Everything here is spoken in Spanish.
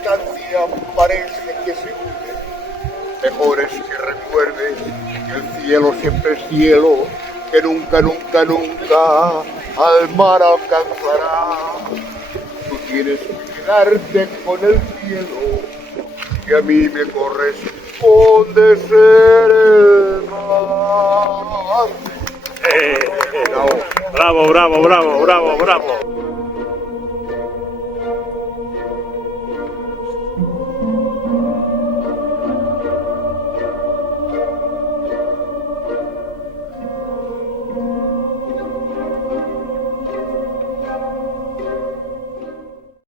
distancia parece que se une. Mejor es que recuerdes que el cielo siempre es cielo, que nunca, nunca, nunca al mar alcanzará. Tú tienes que quedarte con el cielo, que a mí me corresponde ser el mar. Bravo, bravo, bravo, bravo, bravo.